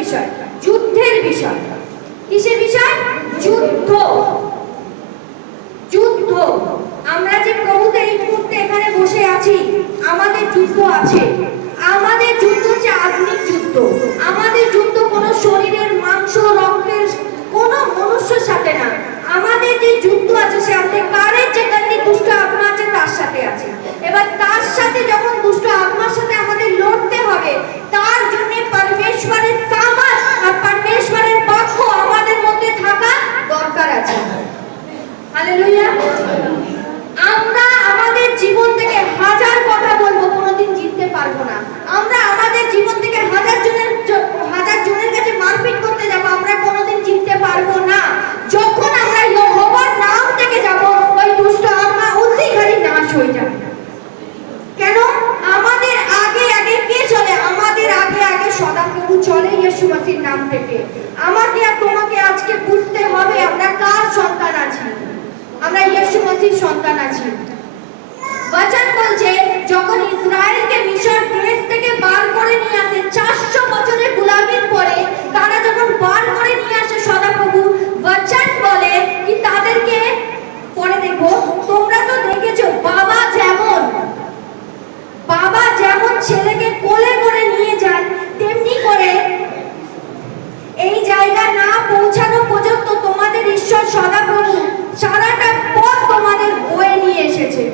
বিষয়, যুদ্ধের বিষয়। কিসের বিষয়? যুদ্ধ। যুদ্ধ। আমরা যে প্রভুতে এই মুহূর্তে এখানে বসে আছি, আমাদের যুদ্ধ আছে। আমাদের যুদ্ধ হচ্ছে আত্মিক যুদ্ধ। আমাদের যুদ্ধ কোনো শরীরের মাংস রক্তের কোনো মনুষ্যের সাথে না। আমাদের যে যুদ্ধ আছে সে অন্ধকারের যে দুষ্ট আত্মা আছে তার সাথে আছে। এবার তার সাথে যখন দুষ্ট আত্মার সাথে আমাদের লড়তে হবে, তার জন্য পরমেশ্বরের সামর্থ্য আর পরমেশ্বরের বাক্য আমাদের মধ্যে থাকা দরকার আছে। হালেলুয়া। আমরা আমাদের জীবন থেকে হাজার কথা বলবো, কোনোদিন জিততে পারবো না। আমরা আমাদের জীবন থেকে হাজার জনের কাছে মারপিট করতে যাবো, আমরা কোনোদিন জিততে পারবো না। যখন আমরা ইয়েহোবার নাম থেকে যাব, ওই দুষ্ট আত্মা অতি ঘাড়ি নাশ হয়ে যাবে। কেন? আমাদের আগে আগে কে চলে? আমাদের আগে আগে সদাপ্রভু চলে ইয়েশু মসির নাম থেকে। আমাকে আর তোমাকে আজকে বুঝতে হবে আমরা কার সন্তান আছি। আমরা ইয়েশু মসির সন্তান আছি। বচন বলছে যখন ইসরায়েলকে মিশর দেশ থেকে বার করে নিয়ে আসে, 400 বছরের গোলামির পরে তারা যখন বার করে নিয়ে আসে সদাপ্রভু, বচন বলে কি তাদেরকে পরে দেখো, তোমরা তো দেখেছো বাবা যেমন ছেলেকে কোলে করে নিয়ে যান, তেমনি করে এই জায়গা না পৌঁছানো পর্যন্ত তোমাদের ঈশ্বর সদাপ্রভু সারাটা পথ তোমাদের বয়ে নিয়ে এসেছে।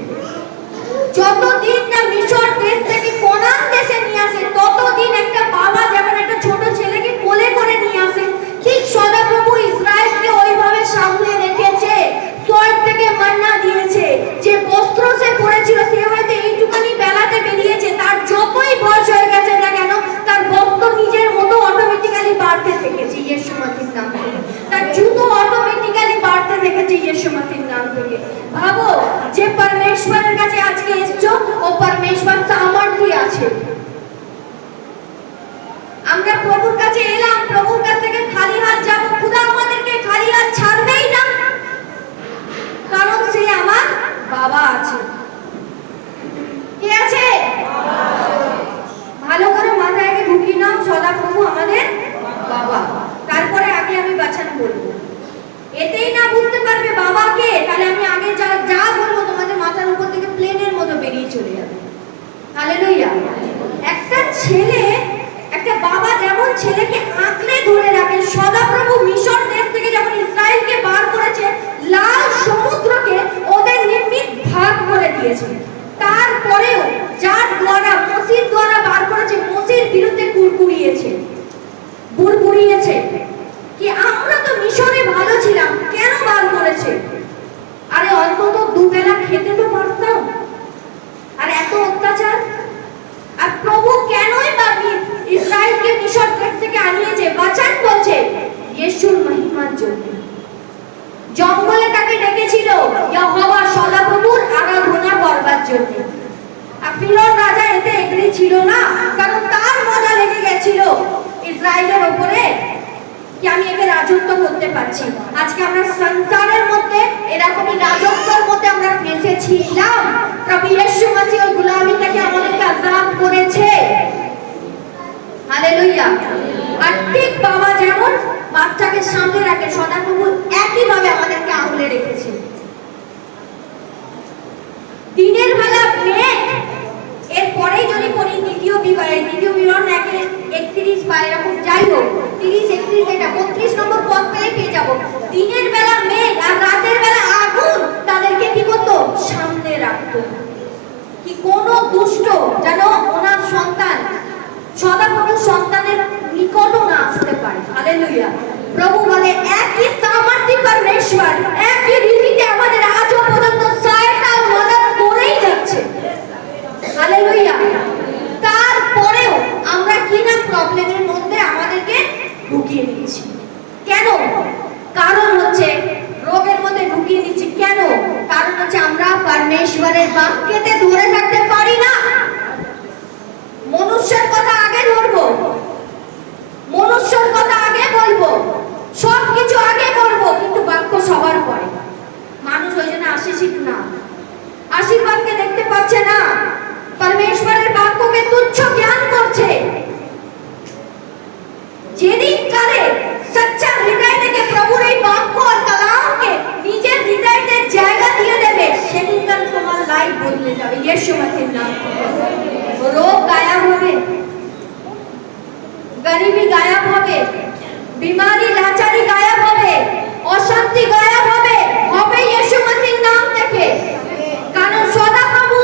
যতদিন না মিশর দেশ থেকে কনান দেশে নিয়ে আসে, ততদিন একটা বাবা যেমন একটা ছোট ছেলেকে কোলে করে নিয়ে আসে, ঠিক সদাপ্রভু ইসরায়েলকে ওইভাবে সামলে রেখেছে। স্বর্গ থেকে মান্না দিয়েছে। যে বস্ত্র সে পরেছিল সে হয়তো এইটুখানি বেলাতে বেরিয়েছে, তার যতই বয়স হয়ে গেছে না কেন, তার বস্ত্র নিজের মতো অটোমেটিক্যালি বাড়তে থেকেছে ইয়েশু মসির নাম থেকে। তার জুতো অটোমেটিক্যালি বাড়তে থেকেছে ইয়েশু মসির নাম থেকে। ভাবো, যে পরমেশ্বরের কাছে আজকে এসছো, ও পরমেশ্বর সামর্থ্য আছে। আমরা প্রভুর কাছে এলাম, প্রভুর কাছ থেকে খালি হাত যাব, খোদা আমাদেরকে খালি হাত ছাড়বেই না, কারণ সে আমার বাবা আছে। কে আছে? ভালো করে মাথায় ঢুকিয়ে নাও, সদাপ্রভু আমাদের বাবা। তারপরে আগে আমি বাছান বলবো। এতেই না বুঝতে পারবে বাবাকে, তাহলে আমি আগে যা বলবো তোমাদের মাথার উপর থেকে প্লেনের মতো বেরিয়ে চলে যাবে। হালেলুয়া। একটা ছেলে, একটা বাবা যেমন ছেলেকে আঁকড়ে ধরে রাখে, সদাপ্রভু মিশর দেশ থেকে যখন ইসরায়েলকে বার করেছে, লাল সমুদ্রকে ওদের নির্মিত ভাগ করে দিয়েছে। তারপরেও যার দ্বারা মসির দ্বারা বার করেছে, মসির বিরুদ্ধে বুড়বুড়িয়েছে কি আমরা তো মিশরে ভালো ছিলাম, কেন বার করেছে? আরে অন্তত দুবেলা খেতে তো পারতাম, আর এত অত্যাচার। আর প্রভু কেনই বা ইসরায়েলকে মিশর দেশ থেকে আনিয়েছে? বচন বলছে ইয়েশুর মহিমার জন্য। জঙ্গলে তাকে ডেকেছিল ইয়েহোবা সদাপ্রভুর আরাধনা করবার জন্য। আর ফিরৌন রাজা এতে এগ্রি ছিল না, কারণ তার মজা লেগে গেছিল ইসরায়েলের উপরে কি আমি একে রাজত্ব করতে পারছি। আজকে আমরা সংসারের মধ্যে এরকমই রাজত্বের মধ্যে আমরা ফেঁসেছিলাম। প্রভু ইয়েশু মসিহ ওই গোলামিটাকে আমাদেরকে আজাদ করেছে। হালেলুয়া। আর ঠিক বাবা যেমন বাচ্চাকে সামনে রাখে, সদাপ্রভু একইভাবে আমাদেরকে আঁকড়ে রেখেছে। দিনের বেলা মেঘ, এরপরেই যদি পড়ি দ্বিতীয় বিবরণ 1:31 বা এরকম যাই হোক, 30-31 এটা 32 নম্বর পদ পেলে পেয়ে যাবো। দিনের বেলা মেঘ আর রাতের বেলা আগুন তাদেরকে কি করতো? সামনে রাখতো, কি কোনো দুষ্ট যেন ওনার সন্তান সদাপ্রভুর সন্তানের নিকটও না আসতে পারে। হালেলুয়া। প্রভু বলে একই সামর্থ্য পরমেশ্বর একই রীতিতে আমাদের আজও পর্যন্ত সহায়তা মদত করেই যাচ্ছে। হালেলুয়া। তারপরেও আমরা কি না প্রবলেমের মধ্যে আমাদেরকে ঢুকিয়ে দিচ্ছি। কেন? কারণ হচ্ছে রোগের মধ্যে ঢুকিয়ে দিচ্ছি। কেন? কারণ হচ্ছে আমরা পরমেশ্বরের বাক্যতে ধরে থাকতে পারি না। মনুষ্যের কথা আগে ধরবো, মনুষ্যের কথা আগে বলবো, সবকিছু আগে করবো, কিন্তু বাক্য সবার পরে। মানুষ ওই জন্য আশীর্বাদ না, আশীর্বাদকে দেখতে পাচ্ছে না, পরমেশ্বরের বাক্যকে তুচ্ছ জ্ঞান করছে। যে यीशु मसीह नाम रोग गायब হবে, গরিবি গায়ব হবে, বিমারি লাচারি গায়ব হবে, অশান্তি গায়ব হবে, হবে यीशु मसीह নাম থেকে। কারণ সদাপ্রভু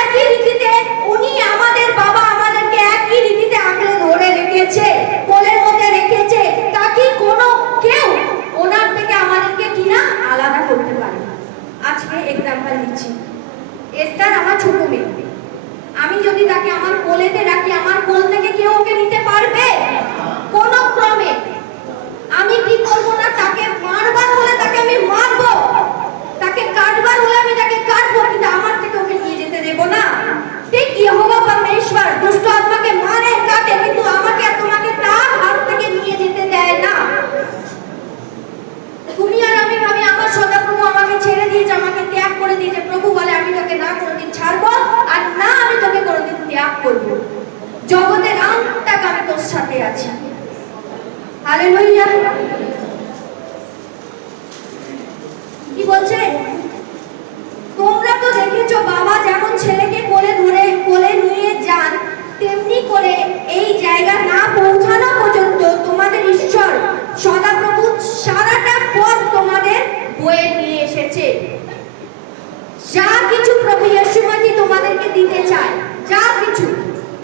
একই রীতিতে উনি আমাদের বাবা, আমাদেরকে একই রীতিতে আঁকড়ে ধরে রেখেছে, কোলের মধ্যে রেখেছে, তাকে কোনো কেউ ওনার থেকে আমাদেরকে কিনা আলাদা করতে পারে। আজকে एग्जांपल দিচ্ছি, এস্থার আমার ছোট মেয়ে, আমি যদি তাকে আমার কোলেতে রাখি, আমার কোল থেকে কেউ ওকে নিতে পারবে? কোনো ক্রমে আমি কি করব না, তাকে মারবার হলে তাকে আমি মারব, তাকে কাটবার হলে আমি তাকে কাটবো, কিন্তু আমার থেকে ওকে নিয়ে যেতে দেব না। ঠিক ইয়েহোবা परमेश्वर দুষ্ট আত্মাকে মারে কাটে, কিন্তু আমাকে আর তোমাকে তার হাত থেকে নিয়ে যেতে দেয় না। তুমি আর আমি ভাবি আমার সদাপ্রভু আমাকে ছেড়ে দিয়েছে, আমাকে ত্যাগ করে দিয়েছে। প্রভু বলে আমি তোকে না কোনোদিন ছাড়বো, আর না আমি তোকে কোনোদিন ত্যাগ করব। জগতের অন্ত তক আমি তোর সাথে আছি। হালেলুয়া। কি বলছে? তোমরা তো দেখেছো বাবা যেমন ছেলেকে কোলে ধরে কোলে নিয়ে যান, তেমনি করে এই জায়গা না পৌঁছানো পর্যন্ত তোমাদের ঈশ্বর সদাপ্রভু সারাটা পথ তোমাদের বয়ে নিয়ে এসেছে। যা কিছু প্রভু यीशु मसीह তোমাদেরকে দিতে চায়, যা কিছু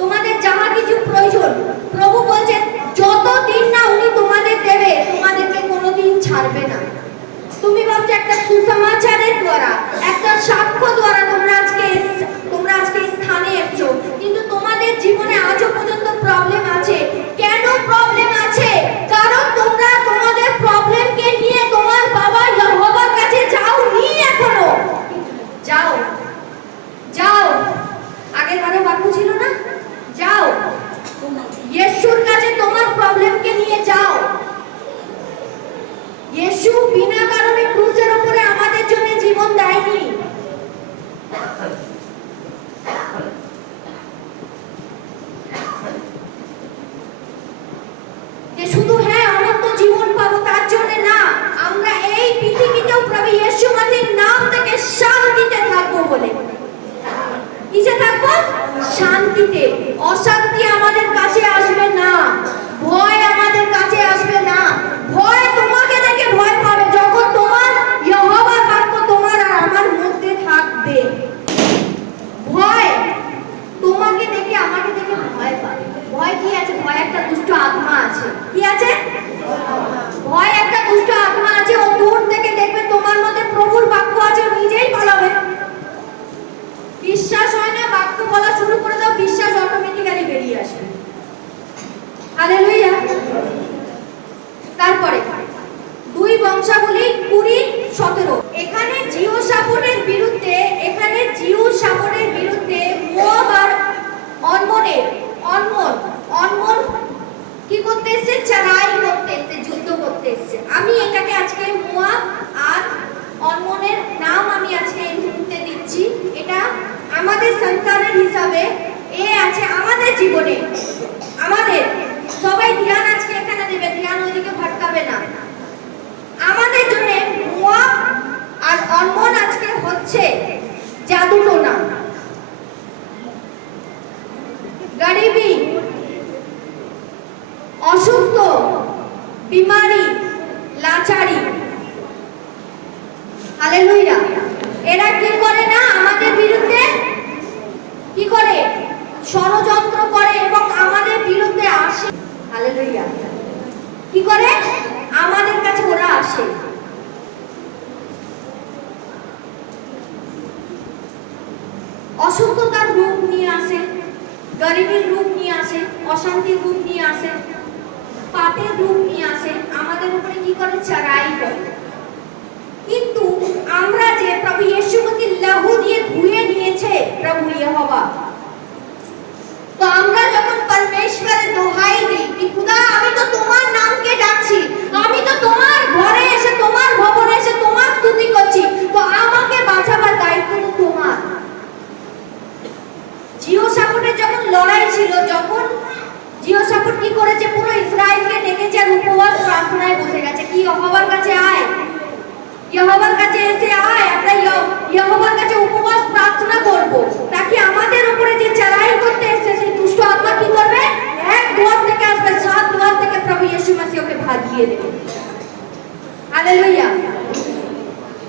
তোমাদের যাহা কিছু প্রয়োজন, প্রভু বলছেন যতদিন না উনি তোমাদের দেবে, তোমাদেরকে কোনোদিন ছাড়বে না। তুমি ভাবছো একটা সুসমাচারের দ্বারা, একটা সাক্ষ্য দ্বারা তোমরা আজকে স্থানে এসেছো, কিন্তু তোমাদের জীবনে আজও পর্যন্ত প্রবলেম আছে। কেন প্রবলেম আছে? কারণ তোমরা তোমাদের প্রবলেমকে নিয়ে তোমার বাবা ইয়েহোবার কাছে যাওনি এখনো। যাও যাও, আগের বারে বাক্য ছিল না, যাও ইয়েশুর কাছে তোমার প্রবলেমকে নিয়ে যাও। ইয়েশু বিনা কারণে ক্রুজের উপরে আমাদের জন্য জীবন দেয়নি। যে শুধু হ্যাঁ অনন্ত জীবন পাবো তার জন্য না, আমরা এই পৃথিবীতেও প্রভু यीशु मसीह নাম থেকে শান্তিতে থাকবো বলে। কিসে থাকবো? শান্তিতে। অশান্তি আমাদের কাছে আসবে না, ভয় আমাদের কাছে আসবে না। ভয় তোমাকে দেখে ভয় পাবে যখন তোমার ইয়েহোবার বাক্য তোমার আর আমার মধ্যে থাকবে। ভয় তোমাকে দেখে আমাকে দেখে ভয় পাবে। ভয় কি আছে? ভয় একটা দুষ্ট আত্মা আছে। কি আছে? ভয় একটা দুষ্ট আত্মা আছে। ও দূর থেকে দেখবে তোমার মধ্যে প্রভুর বাক্য আছে, ও নিজেই পালাবে। বিশ্বাস হয় না, বাক্য বলা শুরু করে দাও, বিশ্বাস অটোমেটিক্যালি বেরিয়ে আসবে। হালেলুয়া। তারপরে 2 বংশাবলী 20:17, এখানে জিহোশাফাতের বিরুদ্ধে, মোয়াব আর অনমন কি করতে এসেছে? চড়াই করতে এসেছে, যুদ্ধ করতে এসেছে। আমি এটাকে আজকে মোয়াব আর অনমনের নাম আমি আজকে এই মুহূর্তে দিচ্ছি। এটা আমাদের সন্তানের হিসাবে এ আছে আমাদের জীবনে। আমাদের সবাই ধ্যান আজকে এখানে দেবে, ধ্যান ওইদিকে ভটকাবে না। আমাদের জন্য মোয়াব আর অনমন আজকে হচ্ছে জাদুটোনা, গরিবি, অসুস্থ, বিমারি, লাচারি। হালেলুয়া। এরা কি করে না আমাদের বিরুদ্ধে কি করে? ষড়যন্ত্র করে এবং আমাদের বিরুদ্ধে আসে। হালেলুয়া। কি করে? আমাদের কাছে ওরা আসে। অসুস্থতার রূপ নিয়ে আসে, গরিবের রূপ নিয়ে আসে, অশান্তির রূপ নিয়ে আসে, পাপের রূপ নিয়ে আসে, আমাদের উপরে কি করে? চড়াই করে। কিন্তু আমরা যে প্রভু यीशु मसीह লহু দিয়ে ধুয়ে নিয়েছে প্রভু ইয়েহোবা, তো আমরা যখন পরমেশ্বরের দোহাই দিই कि खुदा আমি তো তোমার নামকে ডাকছি, আমি তো তোমার ঘরে এসে, তোমার ভবনে এসে তোমার স্তুতি করছি, তো আমাকে বাঁচাবার দায়িত্ব তো তোমার। জিহোশাফাতের যখন লড়াই ছিল, যখন জিহোশাফাত কি করেছে? পুরো ইসরায়েলকে ডেকেছে আর উপবাস প্রার্থনায় বসে গেছে। কি ইয়েহোবার কাছে আয়, ইয়েহোবার কাছে এসে আয়, আমরা ইয়েহোবার কাছে উপবাস প্রার্থনা করব, তাকে আমাদের উপরে যে চড়াই করতে এসেছে সেই দুষ্ট আত্মা কি করবে? এক দুয়ার থেকে আসবে, সাত দুয়ার থেকে প্রভু ইয়েশু মসিহকে ভাগিয়ে দেবে। হালেলুয়া।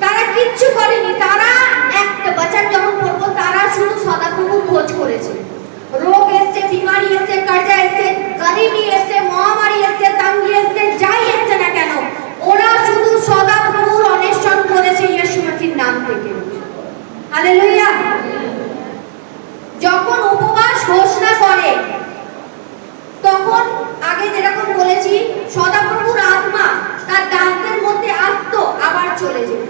তারা কিচ্ছু করেনি, তারা একটা বচন যখন পড়বো তারা শুধু সদাপ্রভুর খোঁজ করেছে। রোগ এসছে, বিমারি এসছে, কর্জা এসছে, গরিবি এসছে, মহামারী এসছে, তঙ্গি এসছে, যাই এসছে না কেন ওরা শুধু সদাপ্রভুর অন্বেষণ করেছে ইয়েশু মসিহর নাম থেকে। হালেলুয়া। যখন উপবাস ঘোষণা করে তখন আগে যেরকম বলেছি সদাপ্রভুর আত্মা তার দাসদের মধ্যে আসতো আবার চলে যেত,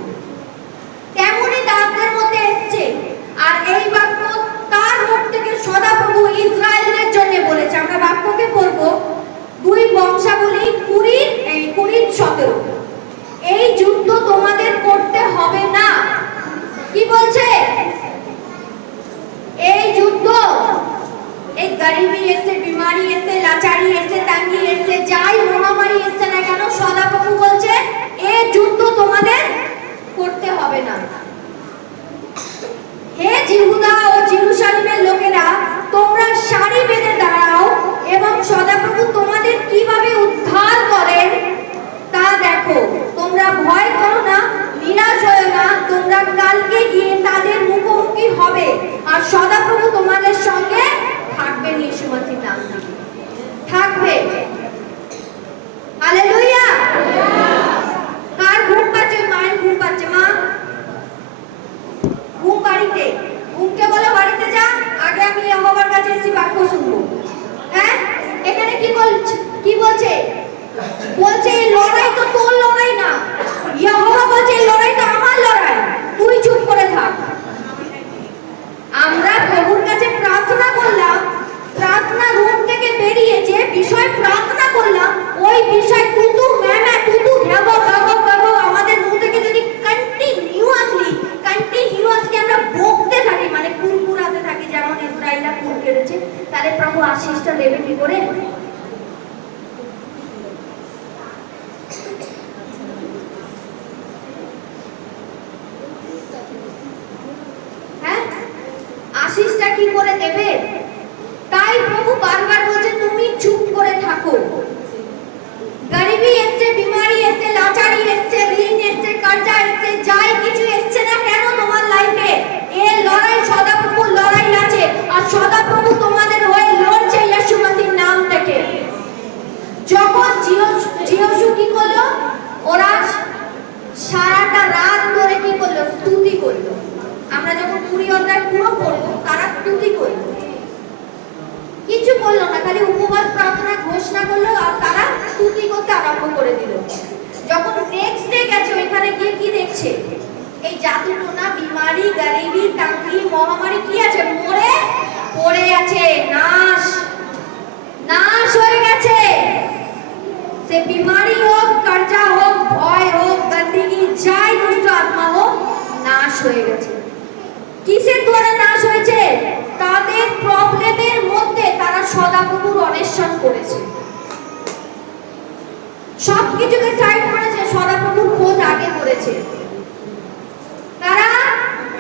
তেমনি দাসদের মধ্যে এসছে। আর এই বাক্য তার মুখ থেকে সদাপ্রভু ইসরায়েলের জন্য বলেছে। আমরা বাক্যকে পড়ব 2 বংশাবলী 20:17। এই যুদ্ধ তোমাদের করতে হবে না। কি বলছে? এই যুদ্ধ, এই গরিবি এসে, বিমারি এসে, লাচারি এসে, তঙ্গি এসে, যাই মহামারী এসে না কেন সদাপ্রভু বলছে এই যুদ্ধ তোমাদের করতে হবে না। হে জিহুদা ও জেরুসালেমের লোকেরা, তোমরা সারি বেঁধে দাঁড়াও এবং সদাপ্রভু তোমাদের কিভাবে উদ্ধার করেন তা দেখো। তোমরা ভয় করো না, নিরাশ হয়ো না, তোমরা কালকে গিয়ে তাদের মুখোমুখি হবে আর সদাপ্রভু তোমাদের সঙ্গে থাকবে। ইয়েশু মসিহর নাম থেকে থাকবে। হালেলুয়া। কার ঘুম পাচ্ছে? মায়ের ঘুম পাচ্ছে। মা ঘুম বাড়িতে, ঘুমকে বলো বাড়িতে যা, আগে আমি ইয়েহোবার কাছে এসে বাক্য শুনবো। হ্যাঁ, এখানে কি বলছে? বলছে এই লড়াই তো তোর লড়াই না। ইয়েহোবা বলছে এই লড়াই তো আমার লড়াই, তুই চুপ করে থাক। আমরা প্রভুর কাছে প্রার্থনা করলাম, প্রার্থনা রুম থেকে বেরিয়ে যে বিষয় প্রার্থনা করলাম ওই বিষয় তুতু ম্যামা তুতু ঘেবো গাবো গাবো আমাদের মুখ থেকে যদি কন্টিনিউয়াসলি আমরা বকতে থাকি, মানে কুরকুরাতে থাকি, যেমন ইসরায়েলরা কুর কেড়েছে, তাহলে প্রভু আশীষটা দেবে কি করে? হ্যাঁ, আশীষটা কি করে দেবে? তাই প্রভু বারবার বলছে তুমি চুপ করে থাকো। গরিবি এসছে, বিমারি এসছে, লাচারি এসছে, ঋণ এসছে, কর্জা এসছে, যাই কিছু এসছে না কেন তোমার লাইফে, এই লড়াই সদাপ্রভুর লড়াই আছে আর সদাপ্রভু তোমাদের হয়ে লড়ছে ইয়েশু মসিহর নাম থেকে। যখন জিহোশু কি করলো? ওরা সারাটা রাত ধরে কি করলো? স্তুতি করলো। আমরা যখন 20 অধ্যায় পুরো পড়বো তারা স্তুতি করলো, কিছু করলো না, খালি উপবাস প্রার্থনা ঘোষণা করলো আর তারা স্তুতি করতে আরম্ভ করে দিল। যখন নেক্সট ডে গেছে ওইখানে গিয়ে কি দেখছে? এই জাদুটোনা, বিমারি, গরিবি, তঙ্গি, মহামারী কি আছে? মরে পড়ে আছে, নাশ হয়ে গেছে। সে বিমারি হোক, কর্জা হোক, ভয় হোক, গন্দিগি, যাই দুষ্ট আত্মা হোক, নাশ হয়ে গেছে। কিসের দ্বারা নাশ হয়েছে? তাদের প্রবলেমের মধ্যে তারা সদাপ্রভুর অন্বেষণ করেছে, সবকিছুকে সাইড করেছে, সদাপ্রভুর খোঁজ আগে করেছে। তারা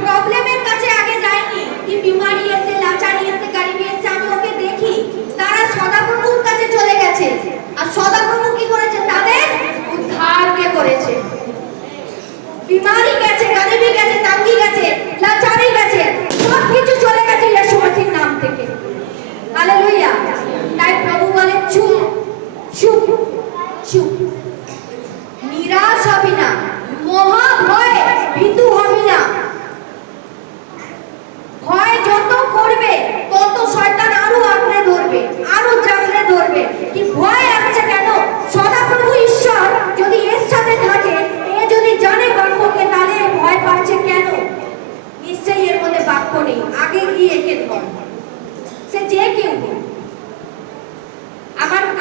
প্রবলেমের কাছে আগে যায়নি, কি বিমারি এসে, লাচারি এসে, গরিবি এসে, আমি ওকে দেখি। তারা সদাপ্রভুর কাছে চলে গেছে আর সদাপ্রভু কি করেছে? তাদের উদ্ধারকে করেছে। বিমারি গেছে, গরিবি গেছে, তঙ্গি গেছে, লাচারি গেছে, সবকিছু চলে গেছে ইয়েশু মসিহর নাম থেকে। হালেলুয়া। তাই প্রভু বলে চুপ চুপ চুপ, নিরাশ হবি না, মহা ভয় ভীতু হবি না। ভয় যত করবে তত শয়তান আরো আঁকড়ে ধরবে, আরো জাগড়ে ধরবে। কি ভয় আসছে কেন? সদাপ্রভু ঈশ্বর যদি এর সাথে থাকে, এ যদি জানে বাক্যকে, তাহলে ভয় পাচ্ছে কেন? নিশ্চয়ই এর মধ্যে বাক্য নেই। আগে গিয়ে একে ধর, সে যে কেউ।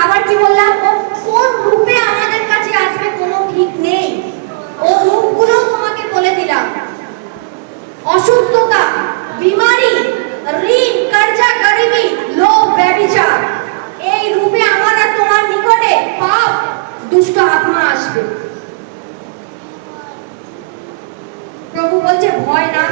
আবার কি বললাম? কোন রূপে আমাদের কাছে আসবে কোনো ঠিক নেই। ও রূপগুলো তোমাকে বলে দিলাম। অসুস্থতা, বিমারি, ঋণ, কর্জা, গরিবি, লোভ, ব্যভিচার, এই রূপে আমার আর তোমার নিকটে পাপ, দুষ্ট আত্মা আসবে। প্রভু বলছে ভয় না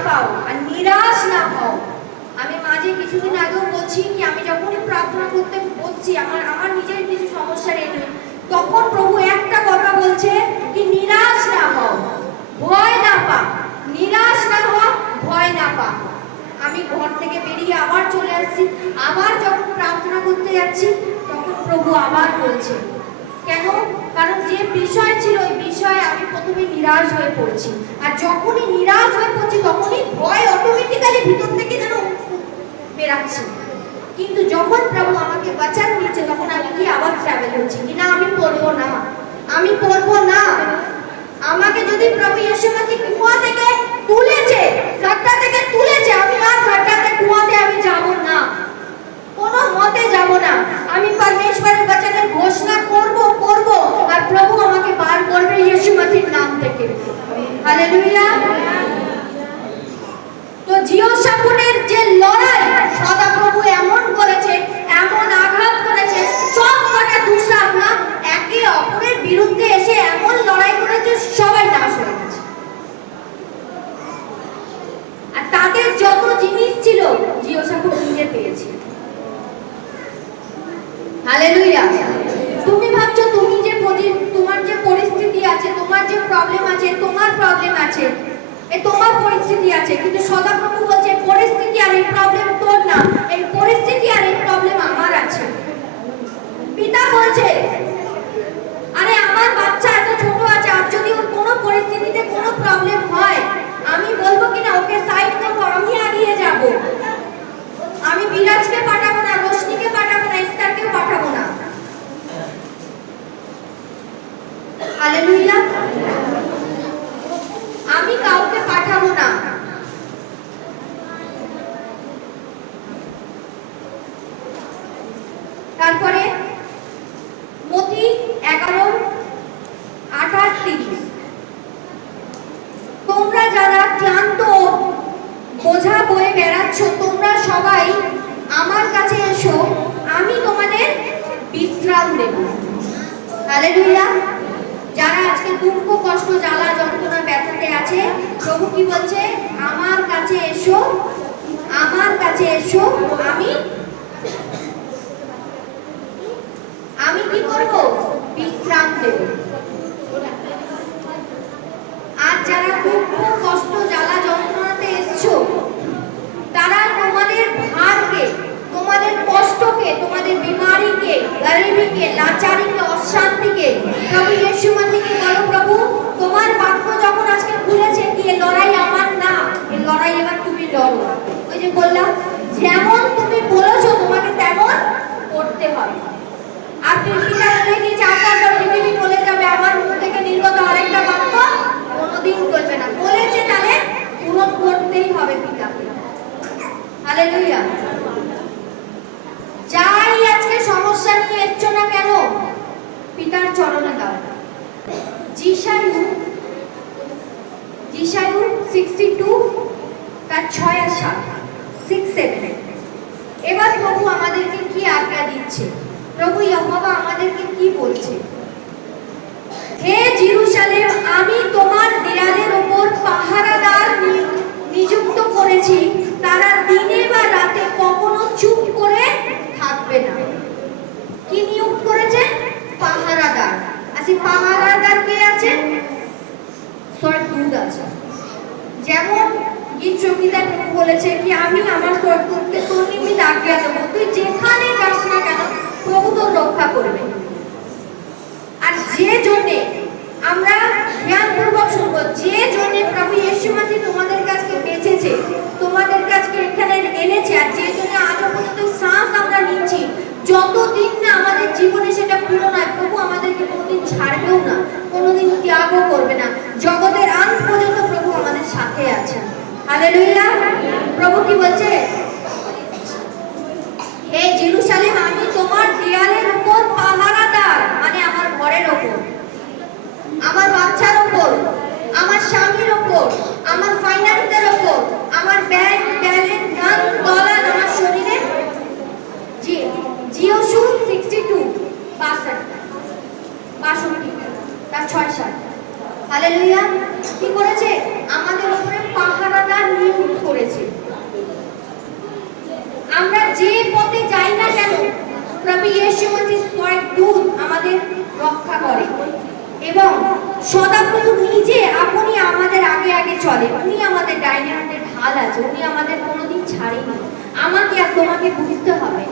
তখন প্রভু একটা কথা বলছে কি নিরাশ না হও, ভয় না পা, নিরাশ না হও, ভয় না পা। আমি ঘর থেকে বেরিয়ে আবার চলে আসছি, আবার যখন প্রার্থনা করতে যাচ্ছি তখন প্রভু আবার বলছে, কেন? কারণ যে বিষয় ছিল ওই বিষয়ে আমি প্রথমে নিরাশ হয়ে পড়ছি, আর যখনই নিরাশ হয়ে পড়ছি তখনই ভয় অটোমেটিক্যালি ভিতর থেকে যেন বেরাচ্ছে। কিন্তু যখন প্রভু আমাকে বাঁচান দিচ্ছে তখন আমি কি আবার ট্রাভেল হচ্ছি কি না, আমি পড়বো না, আমি পড়বো না। আমাকে যদি প্রভু ইয়েশু মাসিহ কুয়া থেকে তুলেছে, গাড্ডা থেকে তুলেছে, আমি আর গাড্ডাতে কুয়াতে আমি যাব না, কোনো মতে যাব না। আমি পরমেশ্বরের বচনের ঘোষণা করব করব, আর প্রভু আমাকে বার করবে ইয়েশু মাসিহর নাম থেকে। হালেলুয়া। তো জিহোশাফাতের যে লড়াই সদাপ্রভু এমন করেছে, এমন আঘাত করেছে, সব কটা দুঃসাহসরা একে অপরের বিরুদ্ধে এসে এমন লড়াই করেছে সবাই নাশ হয়ে গেছে। আর তাদের যত জিনিস ছিল জিহোশাফাত নিজে পেয়েছে। হালেলুয়া। তুমি ভাবছো তুমি যে তোমার যে পরিস্থিতি আছে, তোমার যে প্রবলেম আছে, তোমার প্রবলেম আছে, এ তোমার পরিস্থিতি আছে, কিন্তু সদাপ্রভু বলছে পরিস্থিতি আর এই প্রবলেম তোর না, এই পরিস্থিতি আর এই প্রবলেম আমার আছে। পিতা বলছে আরে আমার বাচ্চা এত ছোট আছে, আর যদি ওর কোনো পরিস্থিতিতে কোনো প্রবলেম হয় আমি বলবো কিনা ওকে সাইড করবো, আমি এগিয়ে যাব, আমি বিরাজকে পাঠাবো না, রোশনীকে পাঠাবো না, ইস্তারকেও পাঠাবো না। হালেলুয়া। আমি কাউকে পাঠাবো না। তারপরে মতি 11:28, তোমরা যারা ক্লান্ত বোঝা বয়ে বেড়াচ্ছ তোমরা সবাই আমার কাছে এসো, আমি তোমাদের বিশ্রাম দেব। হালেলুয়া। যারা আজকে দুঃখ কষ্ট জ্বালা যন্ত্রণা ব্যথাতে আছে, প্রভু কি বলছে? আমার কাছে এসো, আমার কাছে এসো, আমি কি করব? বিশ্রাম দেব। আর যারা দুঃখ কষ্ট জ্বালা যন্ত্রণাতে এসছো তারা তোমাদের ভারকে, তোমাদের কষ্টকে, তোমাদের বিমারিকে, গরিবীকে, লাচারিকে, অশান্তিকে প্রভু ইয়েশু মাসিহকে বলো, প্রভু তোমার বাক্য যখন আজকে খুলেছে কি এই লড়াই আমার না, এই লড়াই এবার তুমি লড়ো। ওই যে বললাম যেমন তুমি বলেছো তোমাকে তেমন করতে হবে। আর পৃথিবীটা বলে কি 4-5 পৃথিবী চলে যাবে, আমার মুখ থেকে নির্গত আরেকটা বাক্য কোনোদিন চলবে না। বলেছে তাহলে পূরণ করতেই হবে পিতাকে। হালেলুয়া। যাই আজকে সমস্যা নিয়ে এসছো না কেন পিতার চরণে দাও। যিশায়ু 62 তার 6 আর 7, 6-7। এবার প্রভু আমাদেরকে কি আজ্ঞা দিচ্ছে, প্রভু ইহোবা আমাদেরকে কি বলছে? হে জেরুজালেম, আমি তোমার দেয়ালের উপর পাহারাদার নিযুক্ত করেছি, তারা দিনে বা রাতে কখনো চুপ করে থাকবে না। কি নিয়োগ করেছে? পাহারাদার। আচ্ছা পাহারাদার কে আছে? স্বর্গদূত আছে। যেমন গীত সঙ্গীতায় প্রভু বলেছে কি আমি আমার স্বর্গদূতকে তোর নিমিত্ত আজ্ঞা দেবো, তুই যেখানে যাস না কেন প্রভু তোর রক্ষা করবে। আর যে জন্যে আমরা জ্ঞানপূর্বক শুনবো, যে জন্যে প্রভু ইয়েশু মাসিহ তোমাদের কাছে বেঁচেছে, তোমাদের কাছে এখানে এনেছে, আর যে জন্য আজও পর্যন্ত শ্বাস আমরা নিচ্ছি, যতদিন না আমাদের জীবনে সেটা পূরণ হয় প্রভু আমাদেরকে কোনোদিন ছাড়বেও না, কোনোদিন ত্যাগও করবে না। জগতের আন্ত পর্যন্ত প্রভু আমাদের সাথে আছেন। হালেলুয়া। প্রভু কি বলছে? হে জেরুজালেম, আমি তোমার দেয়ালের উপর পাহারাদার, মানে আমার ঘরের উপর, আমার বাচ্চার উপর, আমার স্বামীর উপর, আমার ফাইন্যান্সের উপর, আমার ব্যাংক ব্যালেন্স, গান দলান, আমার শরীরে। যিশায়ু 62 তার 6-7। হালেলুয়া। কি করেছে? আমাদের উপরে পাহারাদার নিয়োগ করেছে। আমরা যে পথে যাই না কেন প্রভু ইয়েশু মাসিহ স্বর্গদূত আমাদের রক্ষা করে। এবং সদাপ্রভু নিজে আপনি আমাদের আগে আগে চলে। উনি আমাদের ডাইনে হাতে ঢাল আছে, উনি আমাদের কোনোদিন ছাড়েনি। আমাকে আর তোমাকে বুঝতে হবে,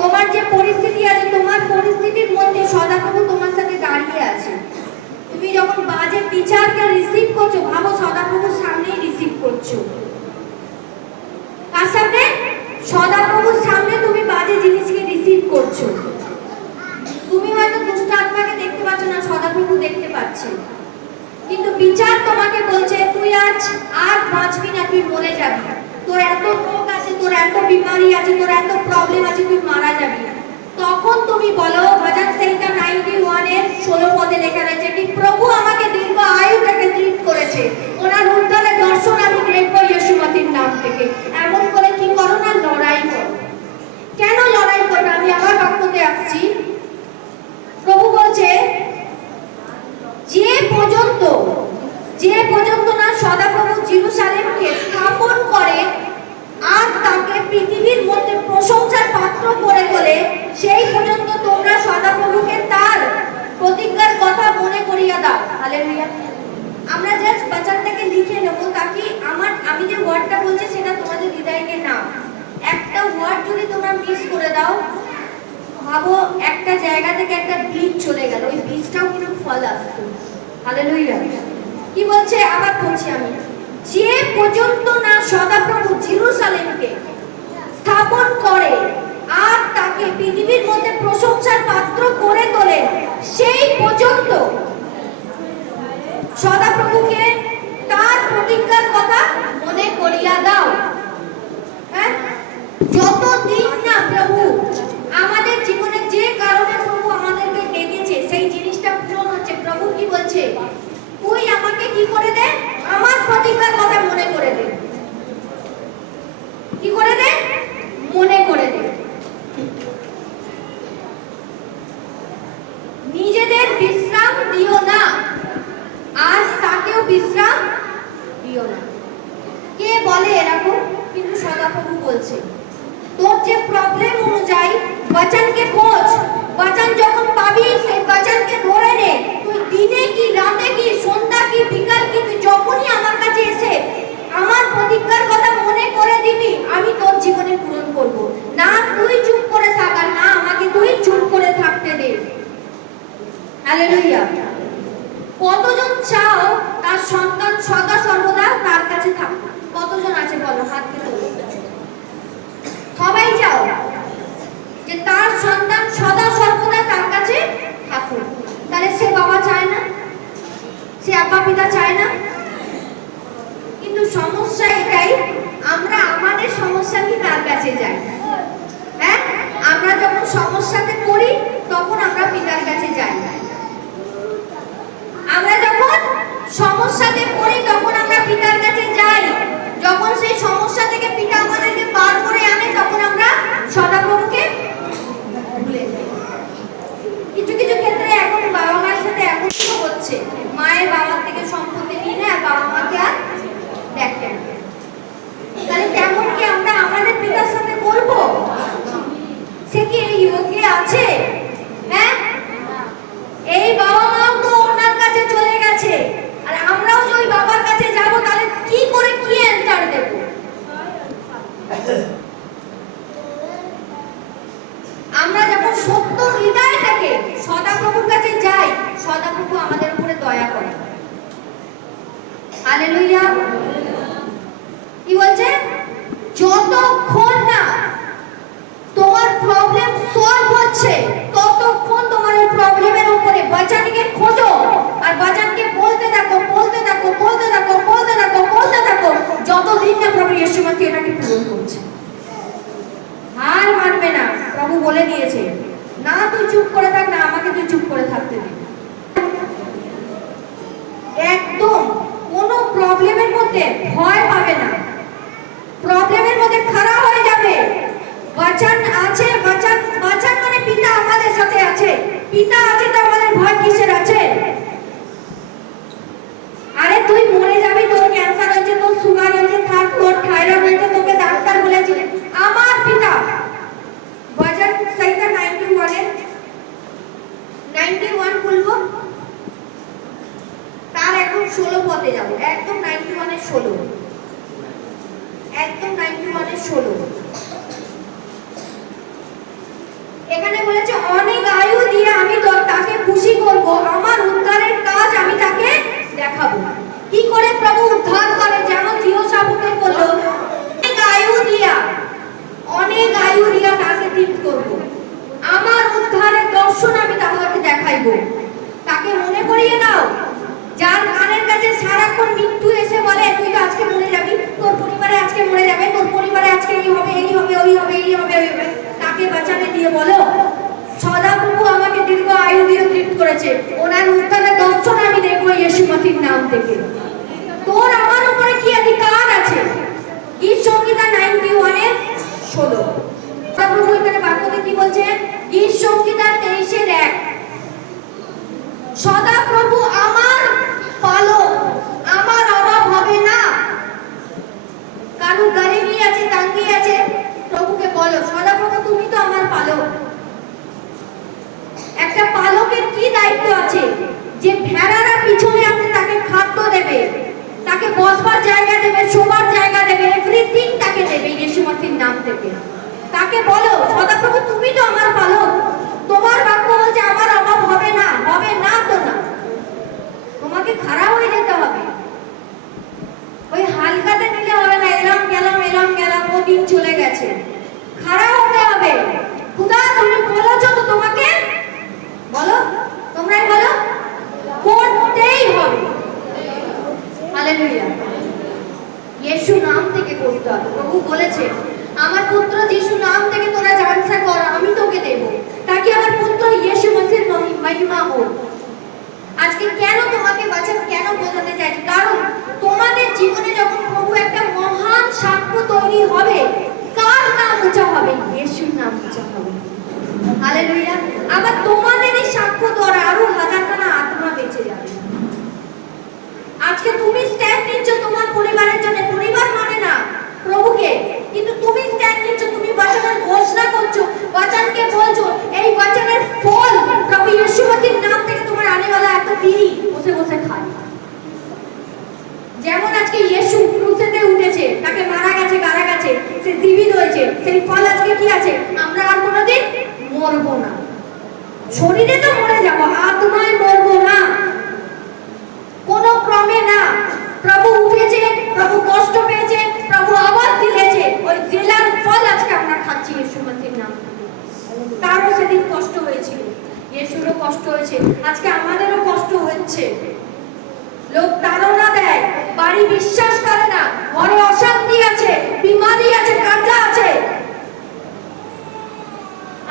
তোমার যে পরিস্থিতি আছে, তোমার পরিস্থিতির মধ্যে সদাপ্রভু তোমার সাথে দাঁড়িয়ে আছে। তুমি যখন বাজে বিচারকে রিসিভ করছো, ভাবো সদাপ্রভুর সামনেই রিসিভ করছো। কার সামনে? সদাপ্রভুর সামনে তুমি বাজে জিনিসকে রিসিভ করছো। তুমি হয়তো দুষ্ট আত্মাকে দেখতে পাচ্ছ না, সদাপ্রভু দেখতে পাচ্ছে, কিন্তু বিচার তোমাকে বলছে তুই আজ আর বাঁচবি না, তুই মরে যাবি। তোর এত রোগ আছে, তোর এত বিমারি আছে, তোর এত প্রবলেম আছে, তুই মারা যাবি। তখন তুমি বলো, ভজন সংহিতা 91 এর 16 পদে লেখা রয়েছে কি প্রভু আমাকে দীর্ঘ আয়ুটাকে ট্রিট করেছে, ওনার উদ্ধারের দর্শন আমি দেখবো ইয়েশু মসির নাম থেকে। এমন করে কি করো না, লড়াই করো। কেন লড়াই করো? আমি আমার বাক্যতে আসছি। প্রভু বলছে যে পর্যন্ত না সদাপ্রভু জেরুসালেমকে স্থাপন করে আর তাকে পৃথিবীর মধ্যে প্রশংসার পাত্র করে তোলে, সেই পর্যন্ত তোমরা সদাপ্রভুকে তার প্রতিজ্ঞার কথা মনে করিয়ে দাও। হালেলুয়া। আমরা জাস্ট বাচ্চাটাকে লিখে নেব, তাকি আমি যে ওয়ার্ডটা বলছি সেটা তোমাদের হৃদয়কে না। একটা ওয়ার্ড যদি তোমরা মিস করে দাও, ভাবো একটা জায়গা থেকে একটা বীজ চলে গেল, ওই বীজটাও কিন্তু ফল আসতো। হালেলুয়া। কি বলছে? আবার বলছি আমি, যে পর্যন্ত না সদাপ্রভু জেরুসালেমকে স্থাপন করে আর তাকে পৃথিবীর মধ্যে প্রশংসার পাত্র করে তোলে, সেই পর্যন্ত সদাপ্রভুকে তার প্রতিজ্ঞার কথা মনে করিয়া দাও। হ্যাঁ, যতদিন না প্রভু আমাদের জীবনে যে কারণে প্রভু আমাদেরকে ডেকেছে সেই জিনিসটা পূরণ হচ্ছে, প্রভু কি বলছে? তুই আমাকে কি করে দে? আমার প্রতিজ্ঞার কথা মনে করে দে। কি করে দে? মনে করে দে। নিজেদের বিশ্রাম দিও না আর তাকেও বিশ্রাম দিও না। কে বলে এরকম? কিন্তু সদাপ্রভু বলছে তোর যে প্রবলেম অনুযায়ী বচনকে খোঁজ, বচন যখন পাবি সেই বচনকে ধরে নে। তুই দিনে কি, রাতে কি, সন্ধ্যা কি, বিকাল কি, তুই যখনই আমার কাছে এসে আমার প্রতিজ্ঞার কথা মনে করে দিবি, আমি তোর জীবনে পূরণ করব। না তুই চুপ করে থাক, আর না আমাকে তুই চুপ করে থাকতে দে। হালেলুয়া। কতজন চাও তার সন্তান সদা সর্বদা তার কাছে থাকুক? কতজন আছে বলো, হাতকে তোলো। সবাই চাও যে তার সন্তান সদা সর্বদা তার কাছে থাকুক। তাহলে সে বাবা চায় না? সে আব্বা পিতা চায় না? কিন্তু সমস্যা এটাই, আমরা আমাদের সমস্যা কি তার কাছে যাই। হ্যাঁ, আমরা যখন সমস্যাতে পড়ি তখন আমরা পিতার কাছে যাই। আমরা যখন সমস্যাতে পড়ি তখন আমরা পিতার কাছে যাই। যখন সেই সমস্যা থেকে পিতা আমাদেরকে পার করে আনে তখন আমরা সদাপ্রভুকে ভুলে যাই। কিছু কিছু ক্ষেত্রে এখন বাবা মার সাথে এখন হচ্ছে, মায়ের বাবার থেকে সম্পত্তি নিয়ে নেয়, বাবা মাকে আর দেখে না। তাহলে কেমন কি আমরা আমাদের পিতার সাথে করব? সে কি এই যোগ্যে আছে? হ্যাঁ, এই বাবা মাও তো ওনার কাছে চলে গেছে, আর আমরাও যে ওই বাবার কাছে যাব, তাহলে কি করে কি অ্যানসার দেব? আমরা যখন সত্য হৃদয় থেকে সদাপ্রভুর কাছে যাই, সদাপ্রভু আমাদের উপরে দয়া করে। হালেলুয়া। কি বলছে? যতক্ষণ না তোমার প্রবলেম সলভ হচ্ছে ততক্ষণ তোমার এই প্রবলেমের উপরে বচনকে খোঁজো, আর বচনকে বলতে থাকো, বলতে থাকো, বলতে থাকো, বলতে থাকো, বলতে থাকো, যতদিন না প্রভু ইয়েশু মসিহ এটাকে পূরণ করছে। হার মানবে না, প্রভু বলে দিয়েছে। না তুই চুপ করে থাক, না আমাকে তুই চুপ করে থাকতে দে। একদম কোনো প্রবলেমের মধ্যে ভয় পাবে না, প্রবলেমের মধ্যে খাড়া হয়ে যাবে। বচন আছে, বচন মানে পিতা আমাদের সাথে আছে। পিতা আছে তো আমাদের ভয় কিসের আছে? আরে তুই মরে যাবি, তোর ক্যান্সার হয়েছে, তোর সুগার হয়েছে, তোর থাইরয়েড হয়েছে, তোকে ডাক্তার বলেছিল। আমার পিতা ভজন সংহিতা 91 খুলবো, 16। এখানে বলেছে অনেক আয়ু দিয়ে আমি তাকে খুশি করব, আমার উদ্ধারের কাজ আমি তাকে দেখাবো। কি করে প্রভু উদ্ধার করে? যেমন জিহোশাফাতকে বলল অনেক আয়ু দিয়া তাকে তৃপ্ত করব, আমার উদ্ধারের দর্শন আমি তাকে দেখাইব। তাকে মনে করিয়ে দাও যার কানের কাছে সারাক্ষণ মৃত্যু এসে বলে তুই তো আজকে মরে যাবি, তোর পরিবারে আজকে মরে যাবে, তোর পরিবারে আজকে এই হবে, এই হবে, ওই হবে, এই হবে, ওই হবে, তাকে বাঁচাতে দিয়ে বলো সদাপ্রভু আমাকে দীর্ঘ আয়ু দিয়ে তৃপ্ত করেছে, ওনার উদ্ধারের দর্শন আমি দেখবো ইয়েশু মসির নাম থেকে। তোর আমার উপরে কি অধিকার আছে? গীত সংহিতা 91:16। সদাপ্রভু এখানে বাক্যতে কি বলছে? গীত সংহিতা 23:1, সদাপ্রভু আমার পালক, আমার অভাব হবে না। কারণ গরিবী আছে, তাঙ্গি আছে, প্রভুকে বলো সদাপ্রভু তুমি তো আমার পালক। একটা পালকের কি দায়িত্ব আছে? যে ভেড়ারা পিছনে আছে তাকে খাদ্য দেবে, তাকে বসবার জায়গা দেবে, শোবার জায়গা দেবে, এভরিথিং তাকে দেবে ইয়েশু মসির নাম থেকে। তাকে বলো সদাপ্রভু তুমি তো আমার পালক, তোমার বাক্য বলছে আমার অভাব হবে না। হবে না তো না, তোমাকে খারাপ হয়ে যেতে হবে। ওই হালকাতে নিলে হবে না, এলাম গেলাম এলাম গেলাম, ও দিন চলে গেছে। খারাপ হতে হবে। খুদা তুমি বলেছো তো, তোমাকে বলো, তোমরাই বলো, করতেই হবে। হালেলুয়া। ইয়েশু নাম থেকে করতে হবে। প্রভু বলেছে আমার পুত্র যিশু নাম থেকে তোরা জানসা কর, আমি তোকে দেব, তাকে আমার পুত্র ইয়েশু মসির মহিমা হোক। আজকে কেন তোমাকে বাঁচান, কেন বোঝাতে চাইছি? কারণ তোমাদের জীবনে যখন প্রভু একটা মহান সাক্ষ্য তৈরি হবে, কার নাম উঁচা হবে? ইয়েশুর নাম উঁচা হবে। হালেলুয়া। আবার তোমাদের এই সাক্ষ্য দ্বারা আরো হাজারখানা আত্মা বেঁচে যাবে। আজকে তুমি স্ট্যান্ড নিচ্ছ তোমার পরিবারের জন্য, পরিবার মানে না প্রভুকে, কিন্তু তুমি স্ট্যান্ড নিচ্ছ, তুমি বাঁচানোর ঘোষণা করছো, বাঁচানকে বলছো, এই বাঁচানোর ফল প্রভু ইয়েশু মসির নাম থেকে তোমার আনেওয়ালা একটা বিড়ি বসে বসে খায়। যেমন আজকে ইয়েশু ক্রুসেতে উঠেছে, তাকে মারা গেছে, গাড়া গেছে, সে জীবিত হয়েছে, সেই ফল আজকে কি আছে? আমরা আর কোনোদিন মরবো না। শরীরে তো মরে যাবো, আত্মায় মরবো না, কোনো ক্রমে না। প্রভু উঠেছে, প্রভু কষ্ট পেয়েছে, প্রভু আবার দিয়েছে, ওই জেলার ফল আজকে আমরা খাচ্ছি ইয়েশু মসির নাম। তারও সেদিন কষ্ট হয়েছিল, ইয়েশুরও কষ্ট হয়েছে, আজকে আমাদেরও কষ্ট হচ্ছে। লোক তাড়না দেয়, বাড়ি বিশ্বাস করে না, ঘরে অশান্তি আছে, বিমারি আছে, কাঁচা আছে,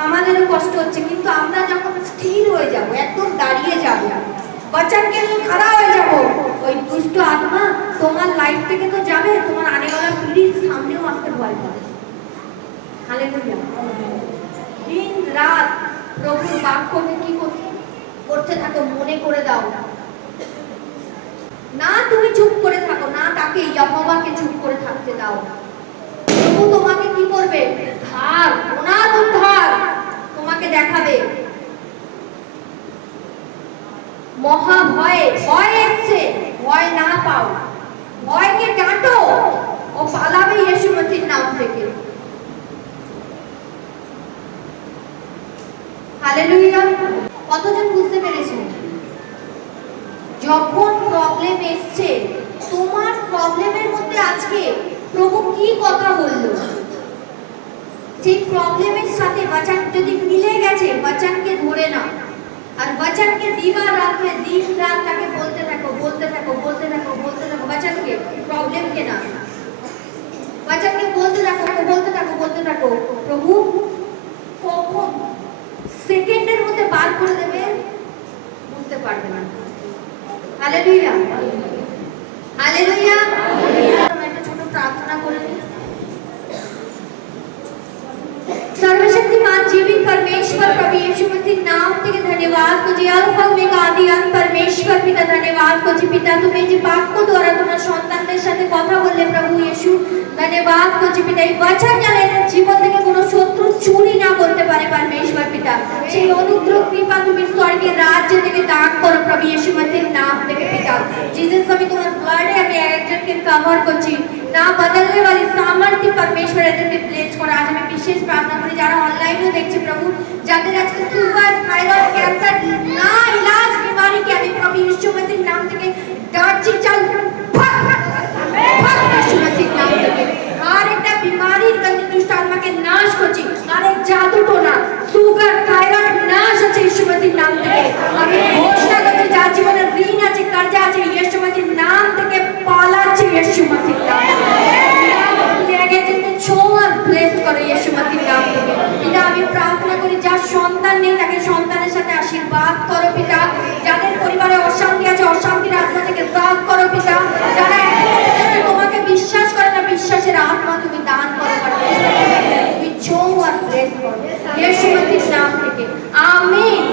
আমাদেরও কষ্ট হচ্ছে। কিন্তু আমরা যখন স্থির হয়ে যাব, একদম দাঁড়িয়ে যাব, বাচ্চাকে খাড়া হয়ে যাব, ওই দুষ্ট আত্মা তোমার লাইফ থেকে তো যাবে, তোমার আনেওয়ালা পিঢ়ির সামনেও আসতে ভয় পাবে। হালেলুয়া। দিন রাত প্রভুর বাক্যকে কি করতে থাকো, মনে করে দাও না। তুমি চুপ করে থাকো না, তাকে ইহোবাকে চুপ করে থাকতে দাও। প্রভু তোমাকে কি করবে? ধার, ওনার উদ্ধার তোমাকে দেখাবে। মহা ভয়ে, ভয় এসছে, ভয় না পাও, ভয়কে ডাঁটো, ও পালাবে ইয়েশু মসির নাম থেকে। হালেলুয়া। কতজন বুঝতে পেরেছেন? যখন প্রবলেম এসছে, তোমার প্রবলেমের মধ্যে আজকে প্রভু কি কথা বললো, সেই প্রবলেমের সাথে বাঁচান যদি মিলে গেছে, বাঁচানকে ধরে নাও, আর বাঁচানকে দিবা রাতে দিন রাত তাকে বলতে থাকো, বলতে থাকো, বলতে থাকো, বলতে থাকো, বাঁচানকে, প্রবলেমকে না, বাঁচানকে বলতে থাকো, বলতে থাকো, বলতে থাকো। প্রভু কখন সেকেন্ডের মধ্যে বার করে দেবে বুঝতে পারবে না। Hallelujah, hallelujah. আমরা একটা ছোট প্রার্থনা করে নিই। सर्वशक्तिमान जीवित परमेश्वर प्रभु यीशु मसीह नाम থেকে धन्यवाद को जी अल्फा ओमेगा आदि अंत परमेश्वर पिता धन्यवाद को जी पिता তুমি যে বাক্য দ্বারা তোমার সন্তানদের সাথে কথা বললে প্রভু यीशु धन्यवाद को जी पिता এই বচন জানে জীবন থেকে কোনো শত্রু চুরি না করতে পারে परमेश्वर पिता পিতা সেই অনুগ্রহ কৃপা তুমি স্বর্গের রাজ্য থেকে দান করো প্রভু यीशु मसीह नाम থেকে পিতা जीसस আমি তোমার ব্লাডে আমি একজনকে কভার করছি না বদলने वाली सामर्थ्य परमेश्वर এদেরকে প্লেস করো আজ আমি বিশেষ প্রার্থনা করি যারা অনলাইনেও দেখছে প্রভু যাদের আজকে সুগার থাইরয়েড ক্যান্সার না ইলাজ बीमारी के আমি প্রভু यीशु मसीह नाम থেকে ডাকছি চল यीशु मसीह नाम থেকে আর একটা बीमारीর গন্ধ দুষ্ট আত্মাকে নাশ করছি আর এক জাদু টোনা সুগার থাইরয়েড নাশ হচ্ছে यीशु मसीह नाम থেকে আমি ঘোষণা করছি যার জীবনে ঋণ আছে কর্জা আছে यीशु मसीह नाम থেকে পালাচ্ছে यीशु मसीह नाम লেগে যেতে ছোঁয়া প্লেস করে यीशु मसीह नाम থেকে পিতা আমি প্রার্থনা করি যার সন্তান নেই তাকে সন্তানের সাথে আশীর্বাদ করো পিতা যাদের পরিবারে অশান্তি আছে অশান্তির আত্মা থেকে ত্যাগ করো পিতা যারা তোমাকে বিশ্বাস করে না বিশ্বাসের আত্মা তুমি দান করো তুমি ছোঁয়া প্লেস করো यीशु मसीह नाम থেকে আমেন